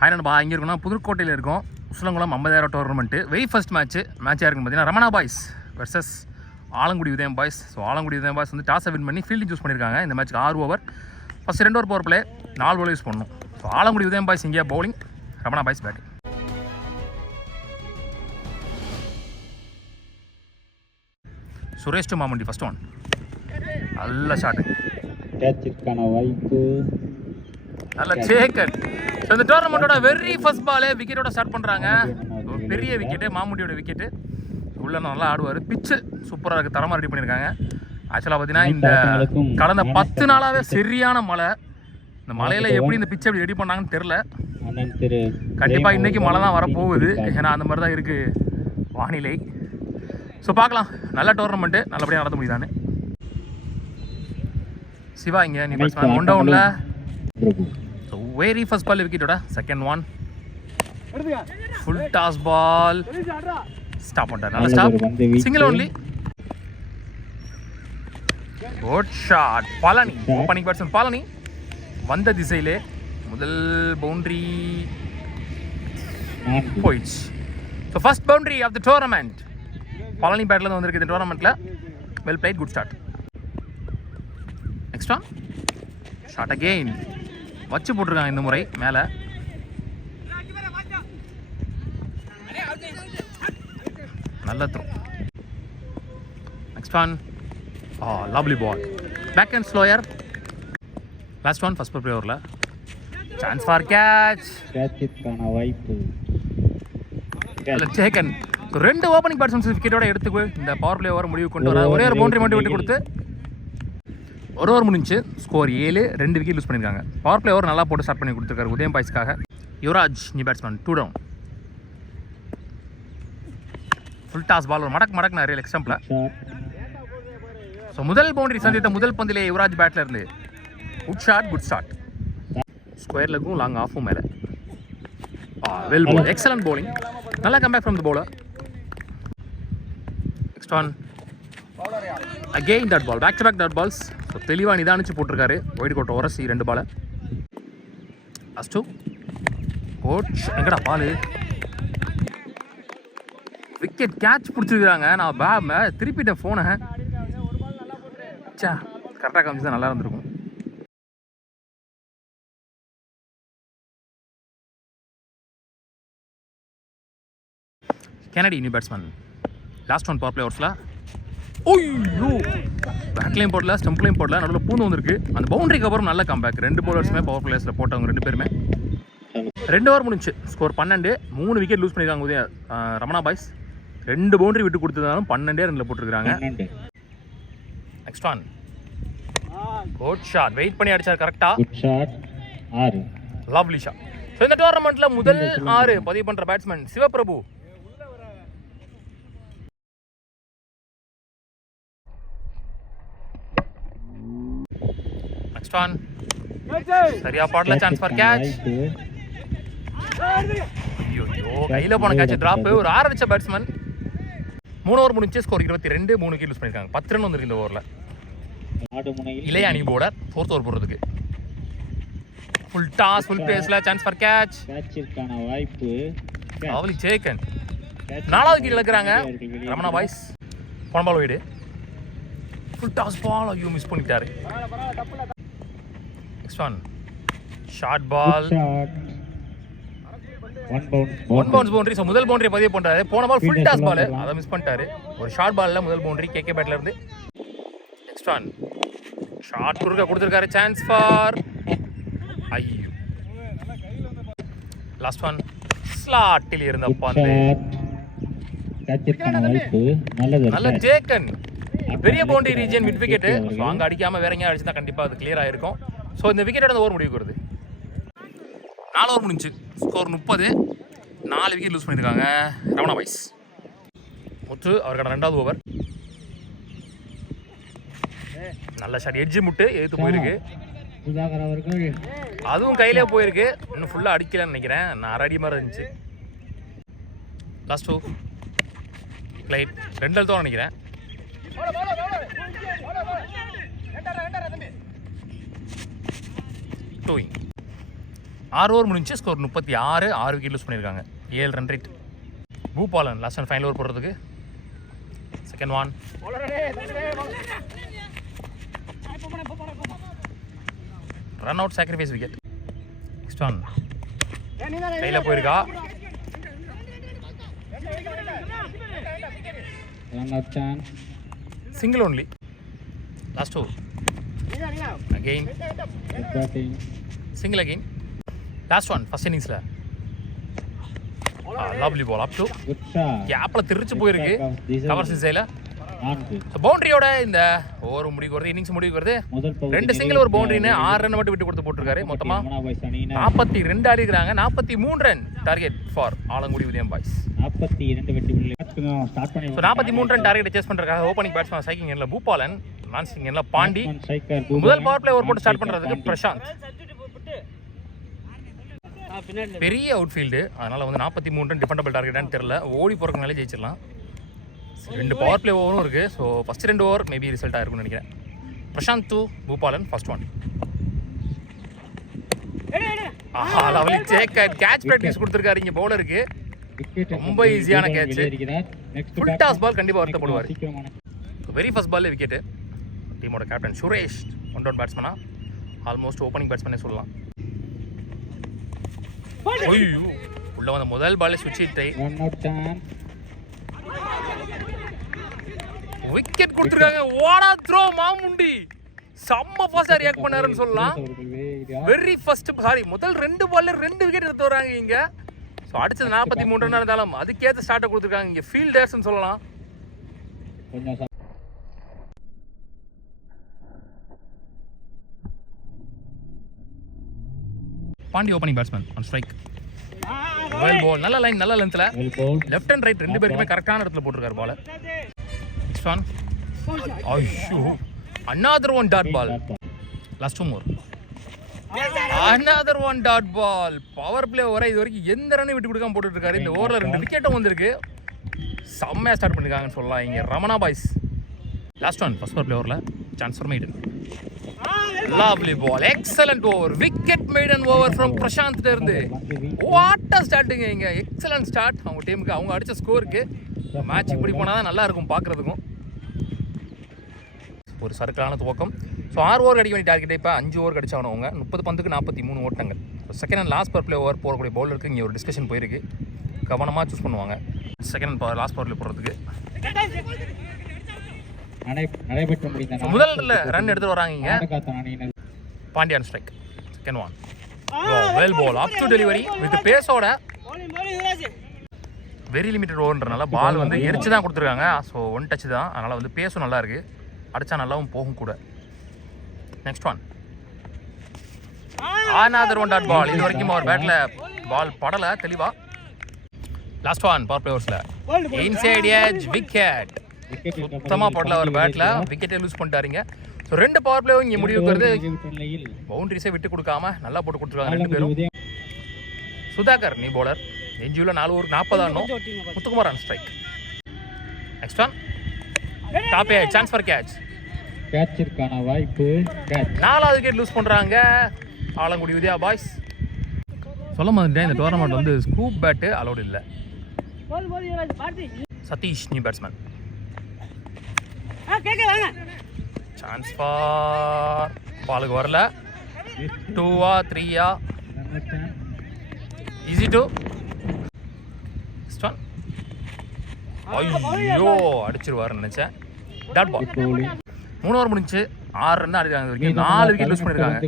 Hi நண்பா, இங்கே இருக்கோம்னா புதுக்கோட்டையில் இருக்கோம். Usilankulam 50,000 tournament. Very first match யாருக்குன்னு பார்த்தீங்கன்னா Ramana boys versus Alangudi Udhayam boys. So Alangudi Udhayam boys வந்து டாஸை வின் பண்ணி ஃபீல்டிங் சூஸ் பண்ணியிருக்காங்க. இந்த மேட்ச்சுக்கு 6 over, first 2 over power play, 4 over use பண்ணணும். ஸோ ஆலங்குடி உதயம் பாய்ஸ் இங்கே bowling, Ramana boys batting. Suresh to Mamandi first one, நல்ல ஷாட்டு, கேட்சிற்கான வாய்ப்பு, நல்ல சேக்கன். ஸோ இந்த டோர்னமெண்ட்டோட வெரி ஃபர்ஸ்ட் பாலே விக்கெட்டோட ஸ்டார்ட் பண்ணுறாங்க. பெரிய விக்கெட்டு, மாமுட்டியோட விக்கெட்டு. உள்ள நல்லா ஆடுவார். பிச்சு சூப்பராக இருக்குது, தரமாக ரெடி பண்ணியிருக்காங்க. ஆக்சுவலாக பார்த்தீங்கன்னா இந்த கடந்த 10 நாளாகவே சரியான மழை. இந்த மழையில் எப்படி இந்த பிச்சை எப்படி ரெடி பண்ணாங்கன்னு தெரில. கண்டிப்பாக இன்றைக்கி மழை தான் வரப்போகுது, ஏன்னா அந்த மாதிரி தான் இருக்குது வானிலை. ஸோ பார்க்கலாம், நல்ல டோர்னமெண்ட்டு நல்லபடியாக நடத்த முடியுதான்னு. சிவா இங்கே நீ பேட்ஸ்மேன் 1 டவுனில். ஸோ வெரி ஃபர்ஸ்ட் பால் விக்கெட்டோட second one, full toss ball, stop பண்ணிட்டார். நல்ல stop, single only. Good shot Palani, opening batsman Palani. வந்த திசையிலே முதல் பவுண்டரி போயிடுச்சு. So first boundary of the tournament Palani பேட்லேருந்து வந்திருக்கு இந்த டோர்னமெண்ட்டில். Well played, good start. Next one shot again, வச்சு போட்டிருக்காங்க இந்த முறை மேலே. நல்ல throw. Next one, lovely ball, back and slower. Last one first play ஓவரில், சான்ஸ் ஃபார் கேட்ச், கேட்சிற்கான வாய்ப்பு, டேக்கன். ஸோ 2 ஓப்பனிங் பேட்ஸ்மேன்ஸ் விக்கெட்டோட எடுத்து இந்த பவர் பிளே ஓவர் முடிவு கொண்டு வர ஒரே ஒரு பவுண்டரி மட்டும் விட்டு கொடுத்து ஒரு ஓவர் முடிஞ்சு. ஸ்கோர் 7, 2 விக்கெட் யூஸ் பண்ணியிருக்காங்க. பவர் பிளே ஓவர் நல்லா போட்டு ஸ்டார்ட் பண்ணி கொடுத்துருக்காரு உதயம் பாய்ஸ்க்காக. Yuvraj new batsman 2 down. Full toss ball, ஒரு மடக்கு நிறைய லெக் ஸ்டம்பில். ஸோ முதல் பவுண்டரி சந்தித்த முதல் பந்திலே யுவராஜ் பேட்டில் இருந்து good shot, good start. Square லெக்கும் லாங் ஆஃபும் மேலே. வெல் போல், எக்ஸலன்ட் பவுலிங், நல்லா comeback from the bowler. Next one again dot ball, back to back dot balls. So தெளிவாக நிதானிச்சு போட்டிருக்காரு. ஒயிட் கோட்டை உரசி 2 பால். லாஸ்ட் 2 கோச் எங்கடா பால், விக்கெட் கேட்ச் பிடிச்சிருக்காங்க. நான் திருப்பிட்டேன் ஃபோனை. சா கரெக்டாக காமிச்சு தான் நல்லா இருந்திருக்கும். Kennedy new batsman last one power play ஓவர்ஸில். ஓய்யோ, பேக்லேயும் போடல, ஸ்டம்ப்லேயும் போடல, நடுவில் பூந்து வந்திருக்கு. அந்த பவுண்டரிக்கு அப்புறம் நல்ல கம்பேக். 2 பவுலர்ஸுமே பவர் பிளேஸில் போட்டவங்க 2 பேருமே. 2 ஓவர் முடிஞ்சு, ஸ்கோர் 12, 3 விக்கெட் லூஸ் பண்ணியிருக்காங்க உதய ரமணா பாய்ஸ். 2 பவுண்டரி விட்டு கொடுத்ததாலும் 12 ரன்ல போட்டிருக்காங்க. Next one good shot, wait பண்ணி அடிச்சார் கரெக்டா. Lovely shot. ஸோ இந்த டோர்னமெண்ட்ல முதல் 6 பதிவு பண்ற பேட்ஸ்மேன் சிவபிரபு. நெக்ஸ்ட் ஒன் சரியா பாடல, சான்ஸ் ஃபார் கேட்ச். ஐயோ கையில போன கேட்ச் டிராப். ஒரு 6 அடிச்ச பேட்ஸ்மேன். 3 ஓவர் முடிஞ்சு, ஸ்கோர் 22, 3 விக்கெட் யூஸ் பண்ணிருக்காங்க. 10 ரன் வந்திருக்கு இந்த ஓவரில். இளைய அணி போர்டர் 4th ஓவர் போடுறதுக்கு. ஃபுல் டாஸ், ஃபுல் பேஸ்ல, சான்ஸ் ஃபார் கேட்ச், கேட்சிற்கான வாய்ப்பு, லவ்லி சேக்கன். 4வது விக்கெட் இழக்கிறாங்க ரமணா பாய்ஸ். போன ball wide, full toss ball, ஐயோ மிஸ் பண்ணிட்டாரு. Next one short ball, 1 bounce boundary. So முதல் பவுண்டரி பதிவு பண்ணுறாரு. போன பால் ஃபுல் டாஸ் பால், அதை மிஸ் பண்ணிட்டாரு. ஒரு ஷார்ட் பாலில் முதல் பவுண்டரி கேகே பேட்ல இருந்து. நெக்ஸ்ட் ஒன் ஷார்ட் குறுக்க கொடுத்துருக்காரு, சான்ஸ் ஃபார் ஐயோ. லாஸ்ட் ஒன் ஸ்லாட்டில் இருந்த பந்து, நல்ல டேக்கன். பெரிய boundary region mid wicket. So அங்கே அடிக்காமல் வேற எங்கேயா அடிச்சுதான் கண்டிப்பாக அது கிளியர் ஆகிருக்கும். ஸோ இந்த விக்கெட்டோட ஓவர் முடிவுக்கு வருது. 4 ஓவர் முடிஞ்சு, ஸ்கோர் 30, 4 விக்கெட் லூஸ் பண்ணியிருக்காங்க ரமணா பாய்ஸ். முத்து அவருக்கான 2வது ஓவர். நல்ல ஷாட், எட்ஜி முட்டு எடுத்து போயிருக்கு. அதுவும் கையிலே போயிருக்கு. இன்னும் ஃபுல்லாக அடிக்கலன்னு நினைக்கிறேன். நான் 6 அடி மாதிரி இருந்துச்சு. லாஸ்ட் 2 லைட் 2 எழுத்தோன்னு நினைக்கிறேன். 6 ஓவர் முடிஞ்சு ஸ்கோர் 36, 6 விக்கெட் லூஸ் பண்ணியிருக்காங்க. 7 run rate. Boopalan last and final over போடுறதுக்கு. Second one. Run out, sacrifice wicket. Next one கையில் போயிருக்கா. Run out chance. Single only. Last over. Again. Good batting. Single again. Last one. First innings la. Lovely ball up to. Good shot. கேப்ல திருச்சு போயிருக்கு. Cover சிக்ஸைல. 4. பவுண்டரியோட இந்த over முடிவுக்கு வருது, innings முடிவுக்கு வருது. ரெண்டு சிங்கிள் ஒரு பவுண்டரின்னு 6 ரன் மட்டும் விட்டு கொடுத்து போட்டுருக்காரு. மொத்தமா 42 ஆடி இருக்காங்க. 43 run target for Alangudi Udhayam boys. 42 வெற்றி புள்ளி ஸ்டார்ட் பண்ணி. ஸோ 43 ரன் டார்கெட் சேஸ் பண்றதுக்காக ஓப்பனிங் பேட்ஸ்மேன் சைக்கிங் எண்ணில் பூபாலன், நான் சிங் எண்ணில் பாண்டி. முதல் பவர் பிளே ஓவர் போட்டு ஸ்டார்ட் பண்றதுக்கு பிரசாந்த். பெரிய அவுட் ஃபீல்டு, அதனால வந்து 43 ரன் டிஃபெண்டபிள் டார்கெட்டான்னு தெரியல. ஓடி போறதுனாலே ஜெயிச்சிடலாம். 2 பவர் பிளே ஓவரும் இருக்கு. So first 2 over maybe result ஆயிருக்கும்னு நினைக்கிறேன். Prashanth 2, Boopalan first one. Lovely catch practice கொடுத்துருக்காரு இங்க பவுலருக்கு. ரொம்ப ஈஸியான கேட்ச். ஃபுல் டாஸ் பால் கண்டிப்பாக வருத்தப்படுவார். வெரி ஃபர்ஸ்ட் பால்ல விக்கெட்டு. டீமோட கேப்டன் சுரேஷ் ஒன் டவுன் பேட்ஸ்மேனா, ஆல்மோஸ்ட் ஓப்பனிங் பேட்ஸ்மேனே சொல்லலாம். ஐயோ, உள்ள வந்த முதல் பாலே சுவிட்ச் ஹிட். விக்கெட் கொடுத்துருக்காங்க. வாடா த்ரோ மாமுண்டி செம்ம ஃபாஸ்டா ரியாக்ட் பண்ணாருன்னு சொல்லலாம். வெரி ஃபர்ஸ்ட் முதல் 2 பால்ல 2 விக்கெட் எடுத்து வராங்க இங்க. ஸோ அடிச்சது 43 ரன் இருந்தாலும் அதுக்கேற்ற ஸ்டார்ட்டை கொடுத்துருக்காங்க இங்கே. ஃபீல்டர்ஸ்ன்னு சொல்லலாம். Pandi opening batsman on strike. Well ball, நல்ல லைன், நல்ல லென்த்ல. லெஃப்ட் அண்ட் ரைட் ரெண்டு பேருக்குமே கரெக்டான இடத்துல போட்டிருக்காரு பால். Next one. ஐயோ, another one dot ball. Last 2 more. Another one dot ball. Power play ஓவரா இது வரைக்கும் எந்த ரன்னையும் விட்டு கொடுக்காம போட்டுட்டு இருக்காரு. இந்த ஓவரில் 2 விக்கெட்டும் வந்திருக்கு. செம்மையாக ஸ்டார்ட் பண்ணிருக்காங்கன்னு சொல்லலாம் இங்கே Ramana boys. Last one first power play ஓவரில் chance for maiden. Lovely ball, excellent over. Wicket maiden over from பிரசாந்த்ல இருந்து. வாட் ஸ்டார்டிங் இங்கே, எக்ஸலண்ட் ஸ்டார்ட் அவங்க டீமுக்கு. அவங்க அடித்த ஸ்கோருக்கு மேட்ச் இப்படி போனால் தான் நல்லா இருக்கும் பார்க்குறதுக்கும். ஒரு சர்க்கிளான துவக்கம். ஸோ 6 ஓவர் அடிக்க வேண்டிய டார்கெட்டை இப்போ 5 ஓவர் அடிச்சாகணும் அவங்க. 30 பந்துக்கு 43 ஓட்டங்கள். Second and last power play over போடக்கூடிய பவுலருக்கு இங்கே ஒரு டிஸ்கஷன் போயிருக்கு. கவனமாக சூஸ் பண்ணுவாங்க second and last power play போடுறதுக்கு. முதல் ரன் எடுத்து வராங்க இங்கே. Pandiyan strike. Second one. Well ball up to delivery with பேஸோட. வெரி லிமிட்டட் ஓவர்ன்றனால பால் வந்து எரிச்சு தான் கொடுத்துருக்காங்க. ஸோ 1 டச் தான், அதனால் வந்து பேஸும் நல்லா இருக்குது. அடித்தா நல்லாவும் போகும் கூட. Next one. another one dot ball. இது வரைக்கும் அவர் பேட்டில் பால் படலை தெளிவாக. லாஸ்ட் ஒன் பவர் பிளேவர்ஸில் இன்சைட் எட்ஜ் விக்கெட். சுத்தமாக படல அவர் பேட்டில், விக்கெட்டே லூஸ் பண்ணிட்டாருங்க. ஸோ 2 பவர் பிளேவும் இங்கே முடிவுக்கு வருது. பவுண்டரிஸே விட்டு கொடுக்காம நல்லா போட்டு கொடுத்துருக்காங்க 2 பேரும். சுதாகர் நீ பவுலர். எஞ்சியூவில் 4 ஓவர் 40 ஆடணும். Muthukumar on strike. Next one. Top a chance for catch. கேட்சிற்கான வாய்ப்பு. 4வது விக்கெட் லூஸ் பண்ணுறாங்க ஆலங்குடி உதயா பாய்ஸ். சொல்ல மாதிரிட்டேன், இந்த டோர்னமெண்ட் வந்து ஸ்கூப் பேட்டு அலோடு இல்லை. Satish new batsman. Chance for பாலுக்கு வரல. 2ஆ 3ஆ ஈஸி டு. ஐயோ, அடிச்சிருவாருன்னு நினைச்சேன். Dot ball. 3 ஓவர் முடிஞ்சு 6 ரன் அடிக்கிறாங்க. 4 விக்கெட் லூஸ் பண்ணிருக்காங்க.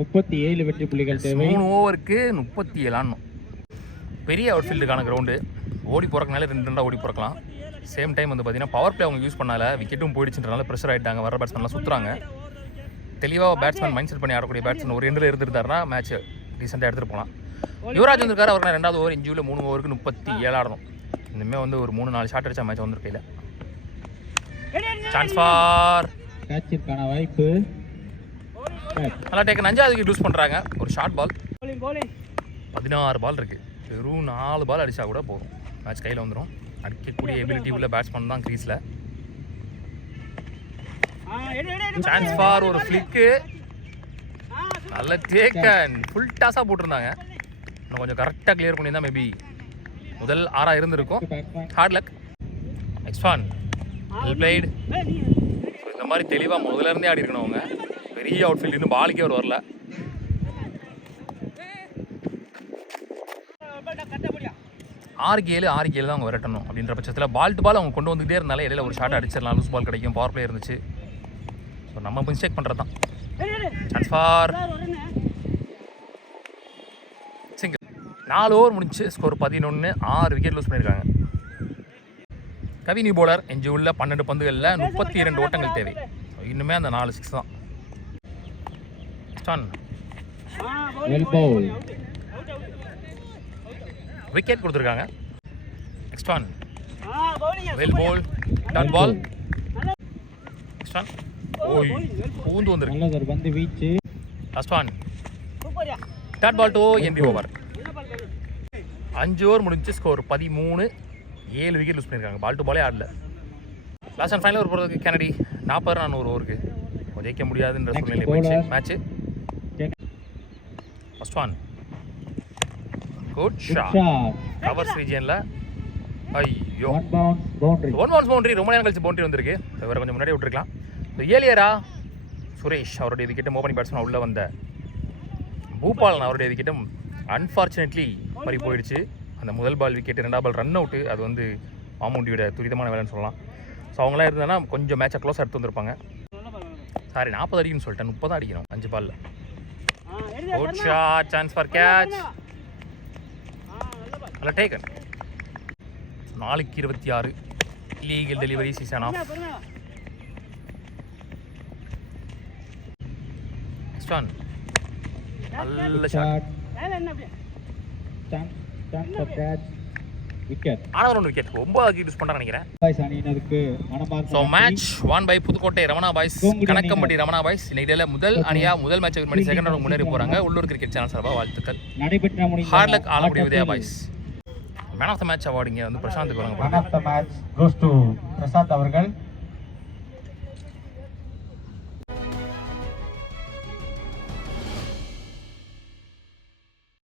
37 வெற்றி புள்ளிகள் தேவை. 3 ஓவருக்கு 37 ஆடணும். பெரிய அவுட் ஃபீல்டுக்கான கிரவுண்டு. ஓடி போறதுனால 2 ரன் ஓடி போறக்கலாம். சேம் டைம் வந்து பார்த்தீங்கன்னா பவர் பிளே அவங்க யூஸ் பண்ணால விக்கெட்டும் போயிடுச்சுன்றனால ப்ரெஷர் ஆகிட்டாங்க. வர பேட்ஸ்மேன்லாம் சுற்றுறாங்க. தெளிவாக பேட்ஸ்மேன் மைண்ட் செட் பண்ணி ஆடக்கூடிய பேட்ஸ்மேன் ஒரு எண்டில் இருந்துருந்தாருன்னா மேட்ச் ரீசெண்டாக எடுத்துகிட்டு போகலாம். யுவராஜ் வந்திருக்காரு. அவருக்கு 2வது ஓவர் இன்ஜூவில் 3 ஓவருக்கு 37 ஆடணும். இனிமேல் வந்து ஒரு 3-4 ஷாட் அடிச்சா மேட்ச் வந்திருக்கையில். சான்ஸ் ஃபார் கேட்சிற்கான வாய்ப்பு. நல்லா டேக்கன். 5வது விக்கெட் லூஸ் பண்ணுறாங்க. ஒரு ஷார்ட் பால். 16 பால் இருக்குது. வெறும் 4 பால் அடித்தா கூட போதும், மேட்ச் கையில் வந்துடும். அடிக்கக்கூடிய எபிலிட்டி உள்ள பேட்ஸ்மேன் தான் க்ரீஸில். சான்ஸ் ஃபார் ஒரு ஃப்ளிக்கு. நல்ல டேக்கன். ஃபுல் டாஸாக போட்டிருந்தாங்க. இன்னும் கொஞ்சம் கரெக்டாக கிளியர் பண்ணியிருந்தா மேபி முதல் 6 இருந்திருக்கும். Hard luck. Next one well plate. இந்த மாதிரி தெளிவாக முதல்ல இருந்தே ஆடி இருக்கணும் அவங்க. பெரிய அவுட்ஃபீல்ட் இன்னும் பாலுக்கே ஒரு வரல. ஆறுக்கு ஏழு தான் அவங்க விரட்டணும் அப்படின்ற பட்சத்தில் பால் டு பால் அவங்க கொண்டு வந்துகிட்டே இருந்தாலே இடையில ஒரு ஷாட் அடிச்சிடலாம். லூஸ் பால் கிடைக்கும். பவர் பிளே இருந்துச்சு. ஸோ நம்ம மிஸ்டேக் பண்ணுறது தான். Chance for single. 4 ஓவர் முடிஞ்சு ஸ்கோர் 11. 6 விக்கெட் லூஸ் பண்ணியிருக்காங்க. கவினி போலர் எஞ்சி உள்ள 12 பந்துகளில் 32 ஓட்டங்கள் தேவை. இன்னுமே அந்த 4 6 தான். ஸ்டான் விக்கெட் கொடுத்துருக்காங்க. Next one well ball dot ball. Next one ஓய் பூந்து வந்திருக்கு. நல்ல ஒரு பந்து வீச்சு. Last one dot ball to எம்பி ஓவர். 5 ஓவர் முடிஞ்சு ஸ்கோர் 13. 7 விக்கெட் லூஸ் பண்ணியிருக்காங்க. பால் டு பாலே ஆடல. லாஸ்ட் அண்ட் ஃபைனல் ஓவர் போகிறதுக்கு கெனடி 40 ரன் ஒரு ஓவருக்கு ஜெயிக்க முடியாதுன்ற சூழ்நிலை போயிடுச்சு match. First one good shot. Covers ரீஜியனில் ஐயோ ஒன் பவுன்ஸ் பவுண்டரி. ரொம்ப நேரம் கழிச்சு பவுண்டரி வந்திருக்கு. வேறு கொஞ்சம் முன்னாடி விட்டுருக்கலாம். ஏலியரா சுரேஷ் அவருடைய விக்கெட்டும் ஓப்பனிங் பேட்ஸ்மேன் உள்ளே வந்த பூபாலன் அவருடைய விக்கெட்டும் அன்ஃபார்ச்சுனேட்லி பறி போயிடுச்சு. அந்த முதல் பால் விக்கெட், 2ஆம் பால் ரன் அவுட்டு. அது வந்து மாமுண்டியோட துரிதமான வேலைன்னு சொல்லலாம். ஸோ அவங்களாம் இருந்தாங்கன்னா கொஞ்சம் மேட்சை க்ளோஸாக எடுத்து வந்திருப்பாங்க. சாரி 40 அடிக்கணும்னு சொல்லிட்டேன். 30 தான் அடிக்கணும் 5 பாலில். Good shot. Chance for catch. நல்லா taken. 4-26 legal delivery season off. Next one நல்ல ஷாட். ஆனவர் 1 விக்கெட். 9 விக்கெட் யூஸ் பண்ணுறான்னு நினைக்கிறேன். So match 1 by Pudukkottai Ramana boys, Kanakkampatti Ramana boys. இன்னைக்கு முதல் அணியாக முதல் மேட்ச் வின் பண்ணி செகண்ட் ரவுண்ட் முன்னேறி போகிறாங்க. உள்ளூர் கிரிக்கெட் சேனல் சார்பாக வாழ்த்துக்கள். Hard luck Alangudi Udaya boys. Man of the match award இங்கே வந்து பிரசாந்துக்கு வழங்கப்படுது. Man of the match goes to Prashanth அவர்கள்.